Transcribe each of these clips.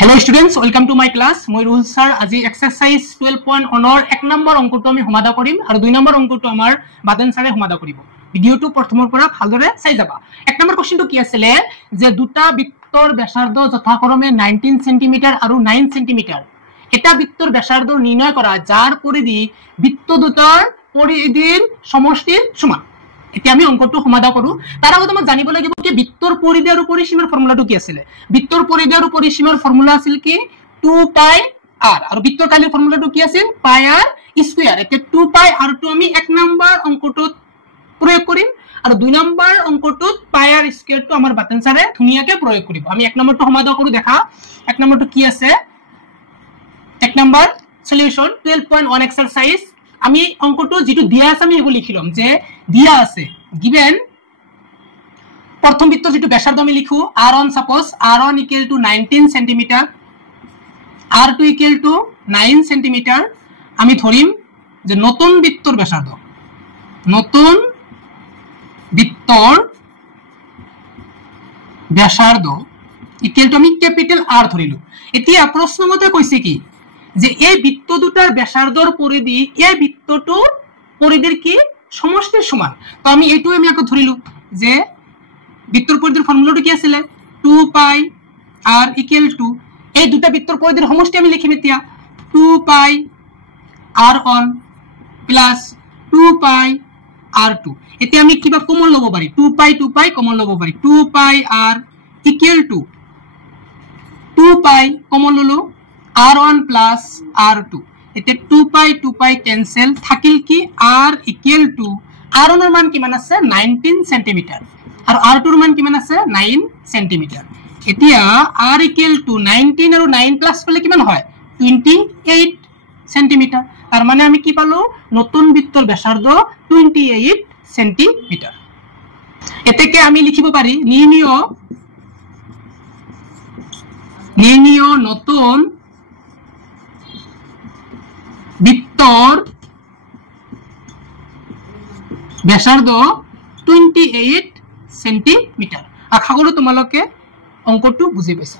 Hello students, welcome to my class. Moi rule sir আজি exercise 12.1 or 1 number অঙ্কটো আমি সমাধা কৰিম আৰু 2 নম্বৰ অঙ্কটো আমাৰ বাদন স্যাৰে সমাধা কৰিব। ভিডিওটো প্ৰথমৰ পৰা ভালদৰে চাই যাবা। 1 নম্বৰ কোৱেশ্চনটো কি আছিল যে দুটা বৃত্তৰ ব্যাসাৰ্ধ যথাক্ৰমে 19 cm আৰু 9 cm। এটা বৃত্তৰ ব্যাসাৰ্ধ নিৰ্ণয় কৰা যাৰ পৰিধি বৃত্ত দুটাৰ পৰিধিৰ সমষ্টিৰ সমান। এতিয়া আমি অঙ্কটো সমাধা কৰো। তাৰ আগতে মই জানিব লাগিব যে বৃত্তৰ পৰিধি আৰু পৰিসীমাৰ ফৰ্মুলাটো কি আছিল। বৃত্তৰ পৰিধি আৰু পৰিসীমাৰ ফৰ্মুলা আছিল কি 2πr আৰু বৃত্তৰ কালিৰ ফৰ্মুলাটো কি আছিল পাই r স্কয়াৰ। এতিয়া 2πr টো আমি 1 নম্বৰ অঙ্কটোত প্ৰয়োগ কৰিম আৰু 2 নম্বৰ অঙ্কটোত পাই r স্কয়াৰ টো আমাৰ বাটন স্যাৰে ধুনিয়াকে প্ৰয়োগ কৰিব। আমি 1 নম্বৰটো সমাধা কৰো দেখা। 1 নম্বৰটো কি আছে 1 নম্বৰ সলিউশন 12.1 এক্সারসাইজ। আমি অঙ্কটো যেটো দিয়া আছে আমি এগো লিখিলাম যে দিয়া আছে given প্রথম বৃত্ত যেটো ব্যাসার্ধ আমি লিখু r1 suppose r1 equal to 19 cm r2 equal to 9 cm। আমি ধরিম যে নতুন বৃত্তর ব্যাসার্ধ ইকুয়াল টু আমি ক্যাপিটাল r ধরিলো। এতিয়া প্রশ্ন মতে কইছে কি যে এই বৃত্ত দুটার ব্যাসার্ধর পরিধি এই বৃত্তটোর পরিধির কি সমষ্টির সমান। তো আমি এইটো আমি আকৌ ধরিলো যে বৃত্তর পরিধির ফর্মুলাটো কি আছিল 2πr ইকুয়াল টু এই দুটা বৃত্তর পরিধির সমষ্টি আমি লিখিম এতিয়া 2πr1 প্লাস 2πr2। এতিয়া আমি কিবা কমন লব পারি 2π কমন লব পারি 2πr ইকুয়াল টু 2π কমন ললো r1 plus r2। এতে 2π ক্যান্সেল থাকিল কি r ইকুয়াল টু r1 এর মান কিমান আছে 19 cm আর r2 এর মান কিমান আছে 9 cm। এতিয়া r ইকুয়াল টু 19 আৰু 9 প্লাস করলে কিমান হয় 28 cm। তার মানে আমি কি পালো নতুন বৃত্তর ব্যাসার্ধ 28 cm। এতেকে আমি লিখিব পারি নির্ণীয় নতুন বৃত্তর ব্যাসার্ধ 28 সেন্টিমিটার। আশা কৰো তোমালোকে অঙ্কটো বুজি পাইছা।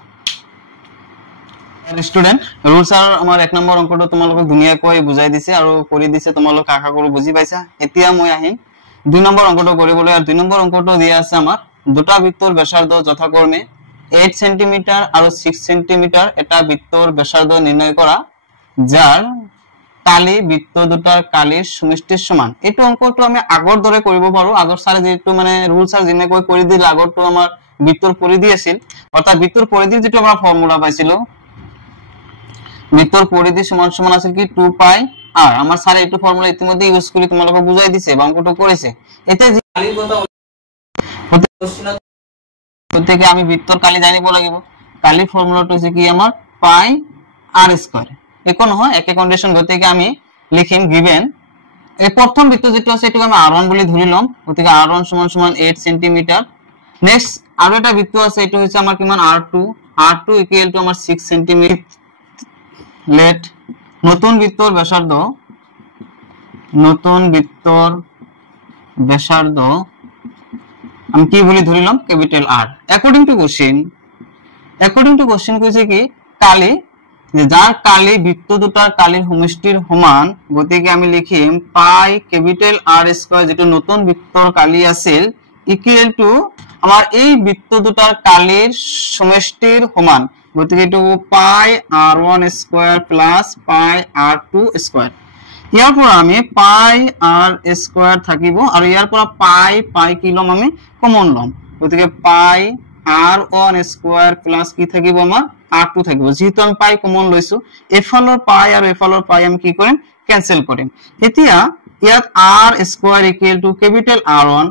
স্টুডেন্ট ৰুল স্যাৰ আমাৰ 1 নম্বৰ অঙ্কটো তোমালোকক ধুনিয়াকৈ বুজাই দিছে আৰু কৰি দিছে তোমালোক আশা কৰো বুজি পাইছা। এতিয়া মই আহিম 2 নম্বৰ অঙ্কটো কৰিবলৈ। আৰু 2 নম্বৰ অঙ্কটো দিয়া আছে আমাৰ দুটা বৃত্তৰ ব্যাসাৰ্ধ যথাক্ৰমে 8 cm আৰু 6 cm এটা বৃত্তৰ ব্যাসাৰ্ধ নিৰ্ণয় কৰা যাৰ কালি বৃত্ত দুটাৰ কালিৰ সমষ্টিৰ সমান। এটো অঙ্কটো আমি আগৰ দৰে কৰিব পাৰো। আগৰ সাৰে যেটো মানে ৰুল স্যাৰ যেনেকৈ কৰি দিল আগৰটো আমাৰ বৃত্তৰ পৰিধি আছিল অৰ্থাৎ বৃত্তৰ পৰিধি যেটো আমৰা ফৰ্মুলা পাইছিলো বৃত্তৰ পৰিধি সমান সমান আছিল কি 2πr। আমাৰ স্যাৰ এটো ফৰ্মুলা ইতিমধ্যে ইউজ কৰি তোমালোকক বুজাই দিছে বা অঙ্কটো কৰিছে। এতিয়া যে কালিৰ কথা প্ৰত্যেককে আমি বৃত্তৰ কালি জানিব লাগিব। কালিৰ ফৰ্মুলাটো হৈছে কি আমাৰ পাই r স্কয়ার। একো নহয় একে কন্ডিশন গতিকে আমি লিখিম গিভেন এই প্রথম বৃত্ত যেটো আছে এটাকে আমি r1 বলি ধরি লম। গতিকে r1 সমান সমান 8 cm। নেক্সট আৰু এটা বৃত্ত আছে এটো হৈছে আমাৰ কিমান r2 ইকুয়াল টু আমাৰ 6 cm। লেট নতুন বৃত্তৰ ব্যাসার্ধ আমি কি বলি ধরি লম capital R। According to question কইছে কি কালি যে যার কালি বৃত্ত দুটার কালির সমষ্টির সমান। গতিকে আমি লিখিম পাই ক্যাপিটাল R স্কয়ার যেটো নতুন বৃত্তৰ কালি আছিল ইকুয়াল টু আমাৰ এই বৃত্ত দুটার কালির সমষ্টির সমান। গতিকে এটো পাই r1 স্কয়ার প্লাস পাই r2 স্কয়ার। ইয়াৰ পৰা আমি পাই r স্কয়াৰ থাকিব আৰু ইয়াৰ পৰা পাই কি লম আমি কমন লম। গতিকে পাই r1 স্কয়াৰ প্লাস কি থাকিব আমাৰ r2 থাকিব। যেহেতু আমি পাই কমন লৈছো এফালৰ পাই আৰু এফালৰ পাই আমি কি কৰিম ক্যান্সেল কৰিম। এতিয়া ইয়াত r square equal to capital r1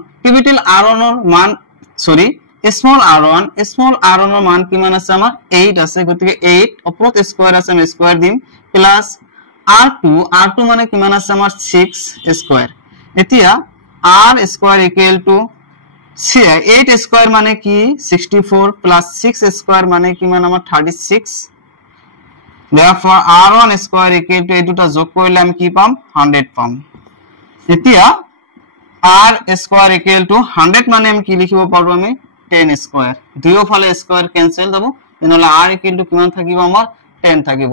এৰ মান স্মল r1 এৰ মান কিমান আছে আমাৰ 8 আছে। গতিকে 8 ওপৰত স্কয়াৰ আছে আমি স্কয়াৰ দিম প্লাস r2 মানে কিমান আছে আমাৰ 6 স্কয়াৰ। এতিয়া r square equal to 8 square মানে কি 64 প্লাস 6 স্কয়াৰ মানে কিমান আমাৰ 36। therefore r1 square equal to এই দুটা যোগ কৰিলে আমি কি পাম 100 পাম। এতিয়া r স্কয়াৰ ইকুয়াল টু 100 মানে আমি কি লিখিব পাৰো আমি 10 স্কয়াৰ। দুইও ফালে স্কয়াৰ ক্যান্সেল যাব তেনেহলে r = কিমান থাকিব আমাৰ 10 থাকিব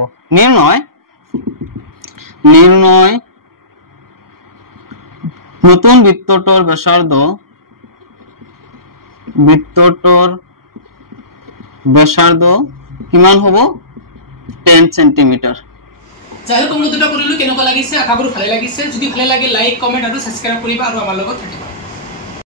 নিৰ্ণয় নতুন বৃত্তটোৰ ব্যাসাৰ্ধ কিমান হ'ব 10 সেন্টিমিটাৰ যাই হোক আমৰা দুটা কৰিলো কেনেকুৱা লাগিছে আশা কৰো ভালে লাগিছে যদি ভালে লাগে লাইক কমেন্ট আৰু সাবস্ক্ৰাইব কৰিবা আৰু আমাৰ লগত থাকিবা